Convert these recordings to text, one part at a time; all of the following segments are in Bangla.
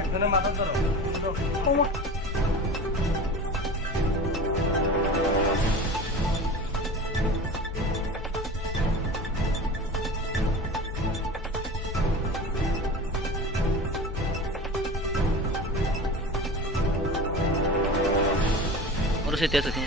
একজনের মাথা ধরো Urus itu asli.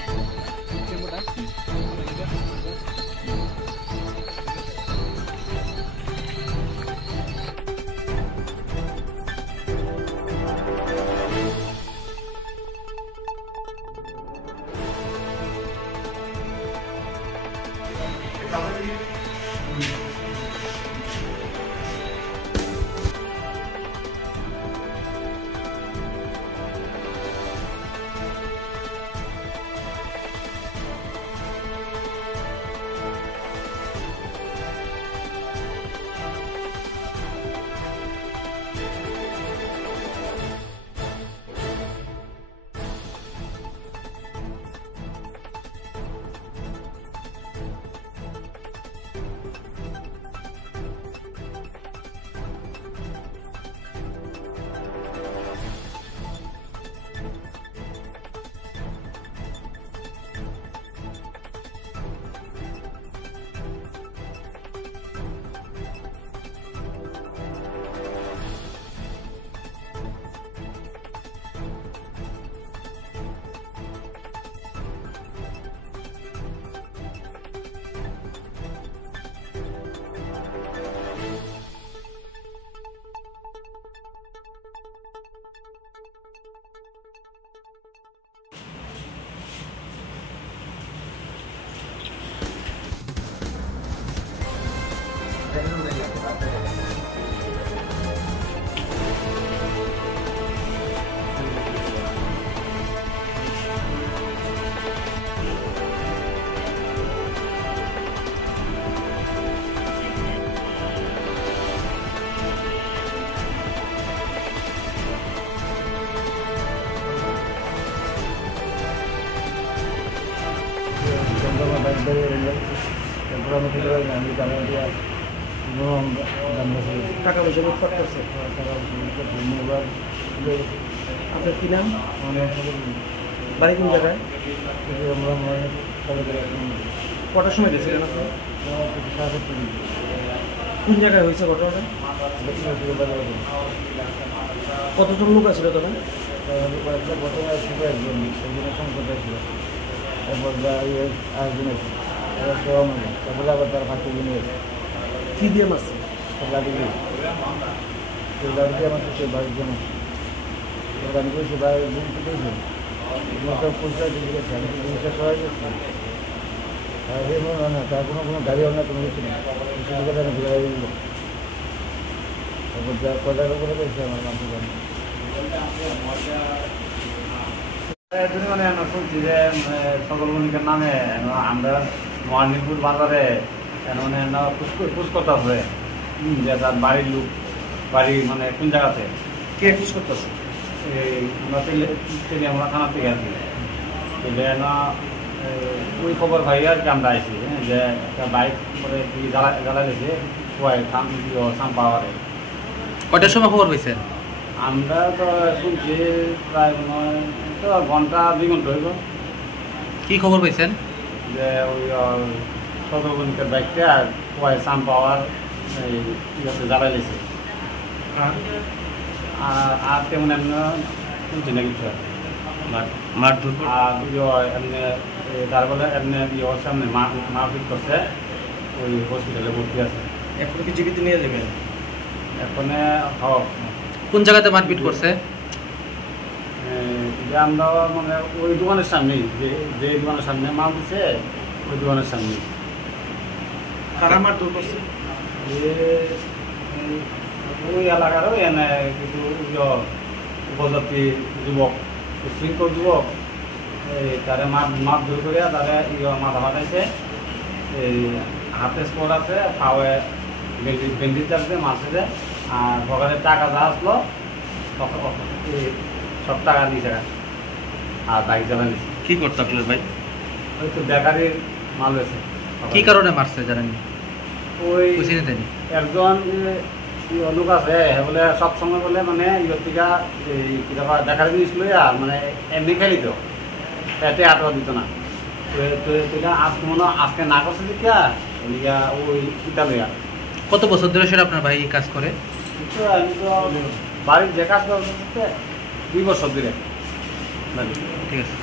টাকা পয়সা লুটপাট করছে। আপনার কি নাম? বাড়ি কোন জায়গায়? কটার সময় গেছিলেন আপনি? কোন জায়গায় হয়েছে ঘটনাটা? কতজন লোক আছিল তখন? কি দিয়ে মারছে? তার কোনো গাড়ি হয় না, কোনো কিছু নেই। ঘুরে দিল তারপর যা কদার করে পেয়েছে আমার নাম মানে শুনছি যে সকল বণিকের নামে আমরা মহানিপুর বাজারে মানে খুশ করতে হবে যে তার বাড়ির লোক বাড়ি মানে কোন জায়গাতে কে খুশ করতেছে? এই আমরা থানা থেকে আর কি ওই খবর ভাই আর কি আমরা আইছি যে একটা বাইক করে জ্বালা গেছে সাম পাওয়ারে। কয়টার সময় খবর পাইছেন? আমরা তো শুনছি প্রায় তো ঘন্টা 2 ঘন্টা হইব। কি খবর পাইছেন? যে ওই সর্বগণিকের বাইকটা কয় সাম পাওয়ার এই ইয়েতে জ্বালাই লেছে আর তেমন এমনি শুনছি না কিছু মারধর আর এমনি তারপরে এমনি ওর সামনে মারপিট করছে, ওই হসপিটালে ভর্তি আছে। এখন কি জীবিত নিয়ে যাবেন? এখানে কোন জায়গাতে মারপিট করছে? যে আমরা মানে ওই দোকানের সামনেই যে দোকানের সামনে মাল দিছে ওই দোকানের সামনে। কারা মারধর করছে? ওই এলাকারও এনে কিছু উপজাতি যুবক, উশৃঙ্খল যুবক তারে মারধর করিয়া তারে মাথা ফাটাইছে, এই হাতে স্পট আছে, পাওয়ে বেন্ডিজ লাগছে, মারছে। আর সকালে টাকা যা আসলো সব টাকা নিয়েছে আর বাইক জ্বালা নিয়েছে। কি করতে আপনার ভাই? ওই তো বেকারির মাল হয়েছে। কি কারণে মারছে জানেন? ওই বুঝিনি তাই একজন লোক আছে বলে সবসময় বলে মানে ইয়তিকা এই কিবা দেখার জিনিস লইয়া মানে এমনি খেলিত এতে আটক দিত না তো আজকে মনে আজকে না করছে দেখিয়া ওইয়া ওই কিতা লইয়া কত বছর ধরে সেটা আপনার ভাই কাজ করে? কিন্তু আমি তো বাড়ির যে কাজ করতে 2 বছর ধরে ঠিক আছে।